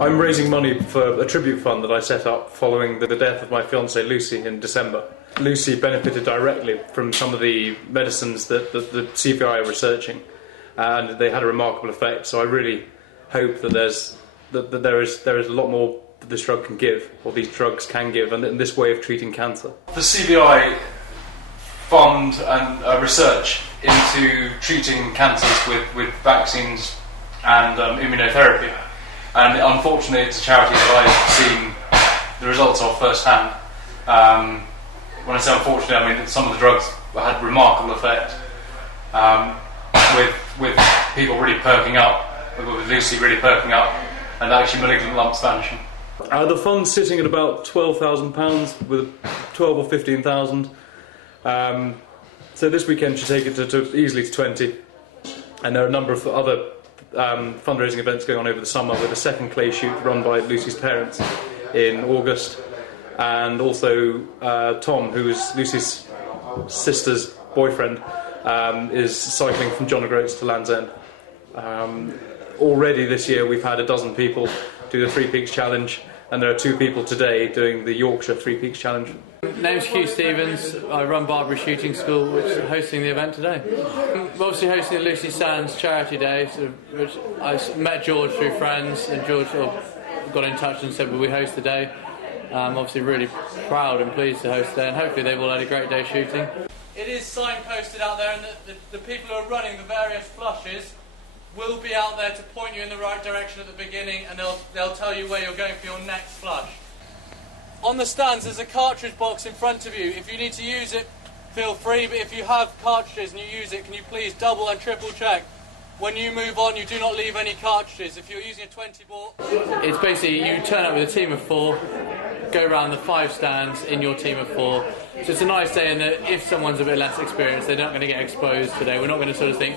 I'm raising money for a tribute fund that I set up following the death of my fiancée Lucy in December. Lucy benefited directly from some of the medicines that the CVI are researching, and they had a remarkable effect. So I really hope that there is a lot more that this drug can give, or these drugs can give, and this way of treating cancer. The CVI fund and research into treating cancers with vaccines and immunotherapy. And unfortunately, it's a charity that I've seen the results of firsthand. When I say unfortunately, I mean that some of the drugs had remarkable effect, with people really perking up, with Lucy really perking up, and actually malignant lumps vanishing. The fund's sitting at about £12,000, with 12 or 15,000. So this weekend should take it to easily to 20, and there are a number of other fundraising events going on over the summer, with a second Clayshoot run by Lucy's parents in August, and also Tom, who is Lucy's sister's boyfriend, is cycling from John O'Groats to Land's End. Already this year we've had a dozen people do the Three Peaks Challenge, and there are 2 people today doing the Yorkshire Three Peaks Challenge. My name's Hugh Stevens. I run Barbary Shooting School, which is hosting the event today. We're obviously hosting the Lucy Sands Charity Day, which I met George through friends, and George got in touch and said, will we host the day? I'm obviously really proud and pleased to host the day, and hopefully they've all had a great day shooting. It is signposted out there, and the people who are running the various flushes will be out there to point you in the right direction at the beginning, and they'll tell you where you're going for your next flush. On the stands there's a cartridge box in front of you. If you need to use it, feel free, but if you have cartridges and you use it, can you please double and triple check? When you move on, you do not leave any cartridges. If you're using a 20 ball... It's basically, you turn up with a team of 4, go around the 5 stands in your team of 4. So it's a nice day in that if someone's a bit less experienced, they're not going to get exposed today. We're not going to sort of think,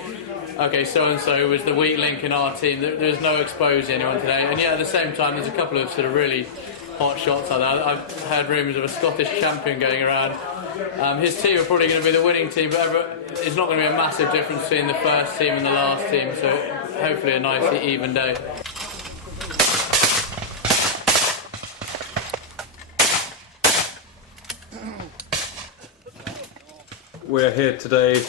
okay, so-and-so was the weak link in our team. There's no exposing anyone today. And yet at the same time, there's a couple of sort of really hot shots out there. I've heard rumours of a Scottish champion going around. His team are probably going to be the winning team, but it's not going to be a massive difference between the first team and the last team, so hopefully a nice even day. We're here today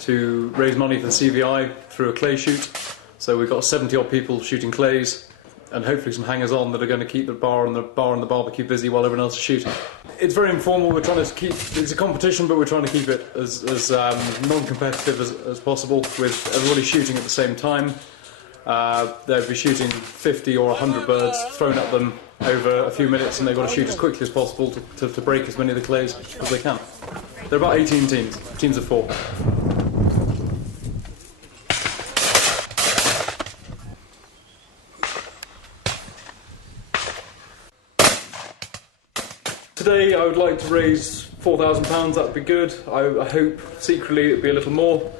to raise money for the CVI through a clay shoot. So we've got 70 odd people shooting clays, and hopefully some hangers-on that are going to keep the bar and the barbecue busy while everyone else is shooting. It's very informal. We're trying to keep, it's a competition, but we're trying to keep it as non-competitive as possible, with everybody shooting at the same time. They'll be shooting 50 or 100 birds thrown at them over a few minutes, and they've got to shoot as quickly as possible to break as many of the clays as they can. There are about 18 teams of 4. Today I would like to raise £4,000, that would be good. I hope secretly it would be a little more.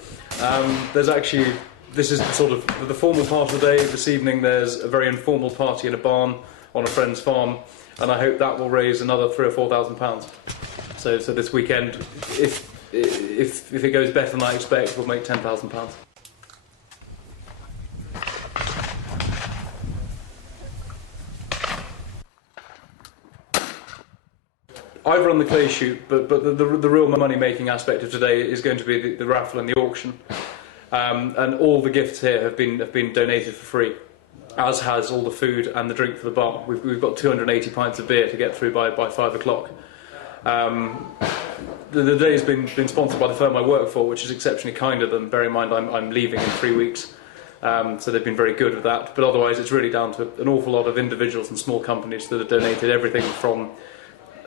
This is sort of the formal part of the day. This evening there's a very informal party in a barn on a friend's farm, and I hope that will raise another £3,000 or £4,000. So this weekend, if it goes better than I expect, we'll make £10,000. I've run the clay shoot, but the real money-making aspect of today is going to be the raffle and the auction, and all the gifts here have been donated for free, as has all the food and the drink for the bar. We've got 280 pints of beer to get through by 5 o'clock. The day has been sponsored by the firm I work for, which is exceptionally kind of them. Bear in mind I'm leaving in 3 weeks, so they've been very good with that. But otherwise, it's really down to an awful lot of individuals and small companies that have donated everything from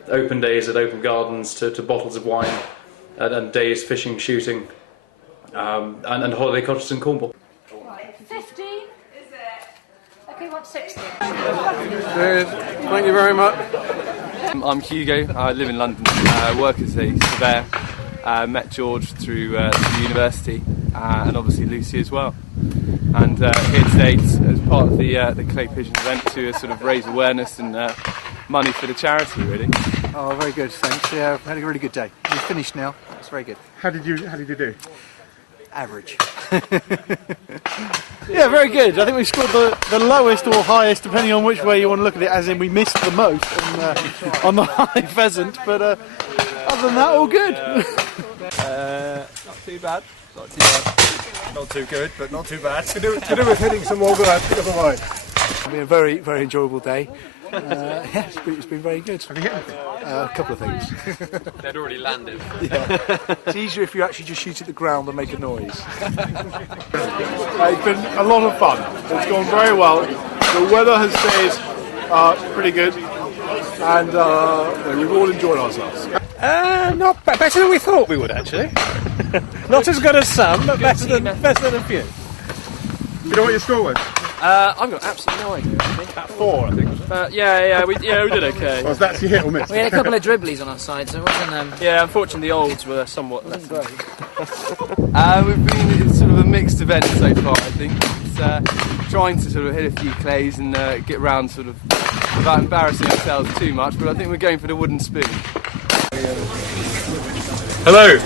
open days at open gardens to bottles of wine and days fishing, shooting, and holiday cottages in Cornwall. 50? Is it? Okay, what 60? Thank you very much. I'm Hugo. I live in London. Work as a surveyor. Met George through the university, and obviously Lucy as well. And here today as part of the Clay Pigeons event to sort of raise awareness and money for the charity, really. Oh, very good, thanks. Yeah, we had a really good day. We've finished now. It's very good. How did you do? Average. Yeah, very good. I think we scored the lowest or highest, depending on which way you want to look at it, as in we missed the most on the high pheasant, but other than that, all good. Not too bad. Not too bad. Not too good, but not too bad. To do with hitting some more grass, pick up a line. It's been a very, very enjoyable day. Yeah, it's been very good. Have you hit anything? A couple of things. They'd already landed. Yeah. It's easier if you actually just shoot at the ground and make a noise. It's been a lot of fun. It's gone very well. The weather has stayed pretty good, and we've all enjoyed ourselves. Not better than we thought we would, actually. Not as good as some, but better than a few. You know what your score was? I've got absolutely no idea. About 4, I think. We did okay. Well, that's your hit or miss. We had a couple of dribblies on our side, so it wasn't. Yeah, unfortunately the olds were somewhat less great. We've been in sort of a mixed event so far, I think. It's trying to sort of hit a few clays and get round sort of without embarrassing ourselves too much, but I think we're going for the wooden spoon. Hello.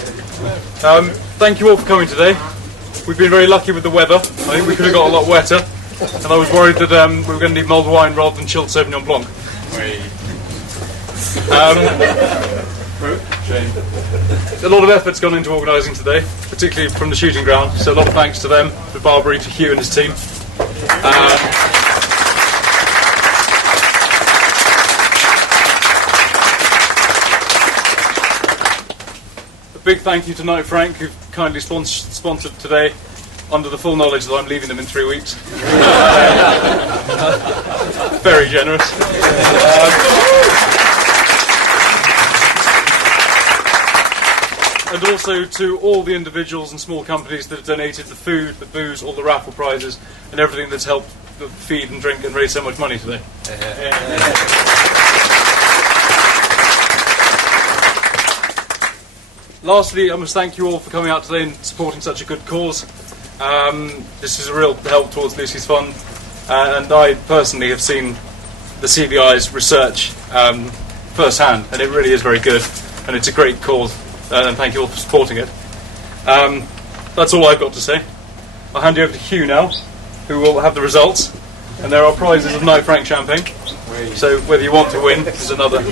Thank you all for coming today. We've been very lucky with the weather. I think we could have got a lot wetter, and I was worried that we were going to need mulled wine rather than chilled Sauvignon Blanc. A lot of effort's gone into organising today, particularly from the shooting ground, so a lot of thanks to them, to Barbary, to Hugh and his team. A big thank you to Knight Frank, who've kindly sponsored today, under the full knowledge that I'm leaving them in 3 weeks. Very generous. And also to all the individuals and small companies that have donated the food, the booze, all the raffle prizes, and everything that's helped feed and drink and raise so much money today. Lastly, I must thank you all for coming out today and supporting such a good cause. This is a real help towards Lucy's Fund, and I personally have seen the CVI's research firsthand, and it really is very good, and it's a great cause, and thank you all for supporting it. That's all I've got to say. I'll hand you over to Hugh now, who will have the results, and there are prizes of Knight Frank champagne, so whether you want to win is another.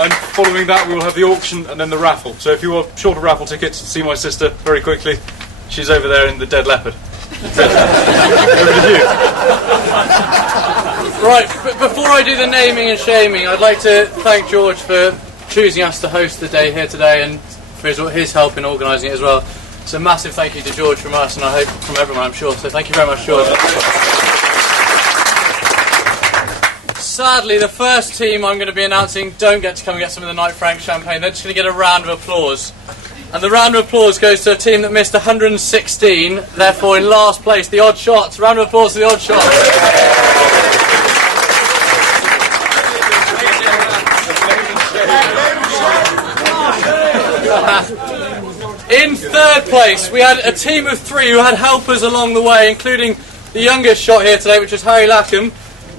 And following that we will have the auction and then the raffle. So if you are short of raffle tickets, see my sister very quickly. She's over there in the Dead Leopard. Over to you. Right, but before I do the naming and shaming, I'd like to thank George for choosing us to host the day here today and for his help in organising it as well. So a massive thank you to George from us, and I hope from everyone, I'm sure. So thank you very much, George. Sadly, the first team I'm going to be announcing don't get to come and get some of the Knight Frank champagne. They're just going to get a round of applause. And the round of applause goes to a team that missed 116, therefore in last place, the Odd Shots. Round of applause to the Odd Shots. In third place, we had a team of 3 who had helpers along the way, including the youngest shot here today, which is Harry Lackham.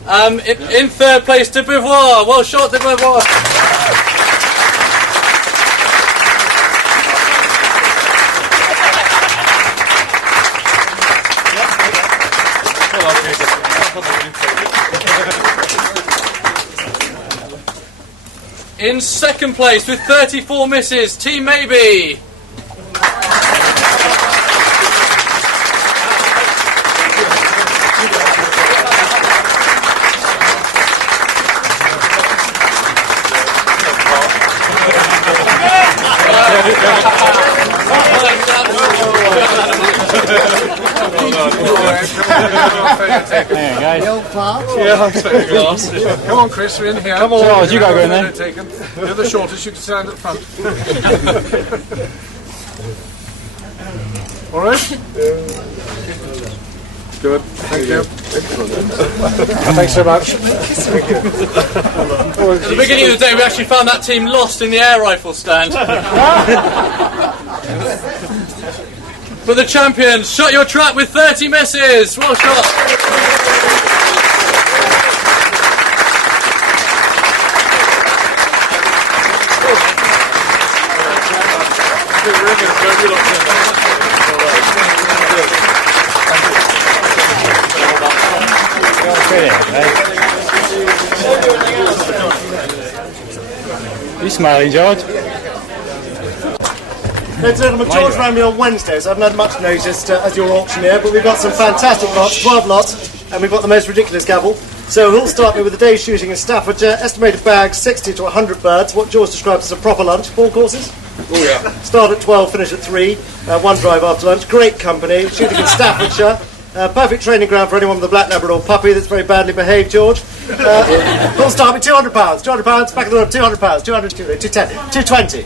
In third place, de Beauvoir. Well shot, de Beauvoir. In second place, with 34 misses, Team Maybe. Yeah, I'm expecting a glass. Come on, Chris, we're in here. Come on, Charles, you gotta go in there. You're the shortest, you can stand at the front. All right? Good, thank you. Thanks so much. At the beginning of the day, we actually found that team lost in the air rifle stand. For the champions, shot your trap with 30 misses. Well shot. You smiling, George? Ladies and gentlemen, George ran me on Wednesday, so I haven't had much notice as your auctioneer, but we've got some fantastic lots, 12 lots, and we've got the most ridiculous gavel. So we'll start me with a day's shooting in Staffordshire, estimated bags 60 to 100 birds, what George describes as a proper lunch, 4 courses. Oh yeah. Start at 12, finish at 3, one drive after lunch, great company, shooting in Staffordshire. Perfect training ground for anyone with a black Labrador puppy that's very badly behaved, George. We'll start with £200, £200, back of the road, £200, 200, 210, 220,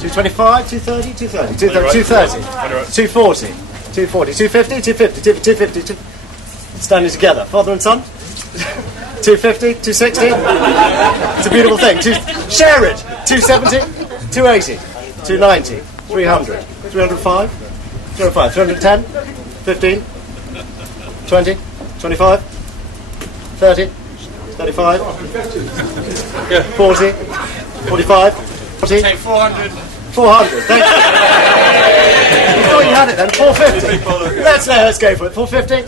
225, 230, 230, 230, 240, 240, 250, 250, 250, standing together, father and son. 250, 260. It's a beautiful thing. Share it. 270, 280, 290, 300, 305, 305, 310, 15, 20, 25, 30, 35, 40, 45, 40. Take 400. 400, thank you. You thought you had it then, 450. Let's go for it. 450,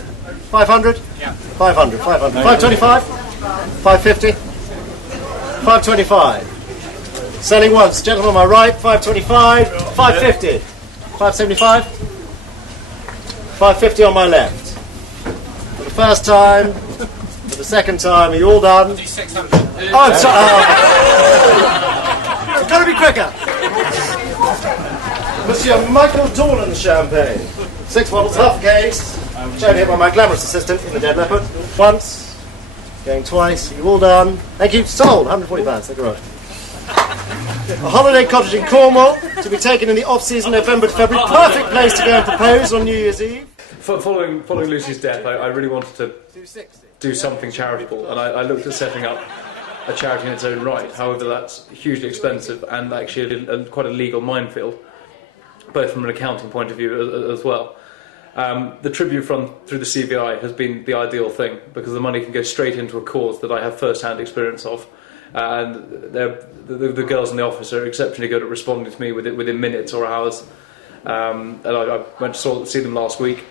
500, 500, 500, 525, 550, 525. Selling once, gentleman on my right, 525, 550, 575, 550 on my left. For the first time, for the second time, are you all done? 600. Oh, I'm sorry. It's got to be quicker. Monsieur Michael Dornan champagne. 6 bottles, half a case. Shown here by my glamorous assistant in the Dead Leopard. Once, going twice. You all done? Thank you. Sold. £140. Thank you very much. A holiday cottage in Cornwall to be taken in the off-season, November to February. Perfect place to go and propose on New Year's Eve. Following Lucy's death, I really wanted to do something charitable, and I looked at setting up a charity in its own right. However, that's hugely expensive and actually quite a legal minefield, both from an accounting point of view as well. The tribute fund through the CVI has been the ideal thing because the money can go straight into a cause that I have first-hand experience of, and the girls in the office are exceptionally good at responding to me within minutes or hours. And I went to see them last week,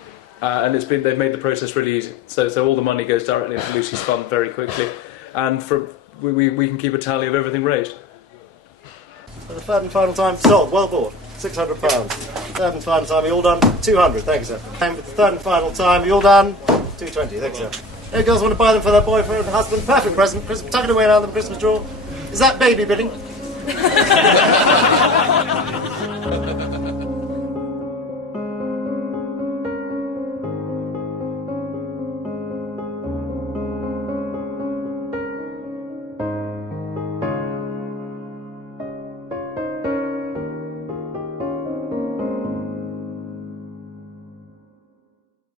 and they've made the process really easy. So all the money goes directly into Lucy's fund very quickly, and we can keep a tally of everything raised. For the third and final time, sold, well bought, £600. Third and final time, you all done? 200, thank you, sir. And for the third and final time, you all done? 220, thank you, sir. Hey, girls want to buy them for their boyfriend and husband, perfect present. Tuck it away now in the Christmas drawer. Is that baby bidding?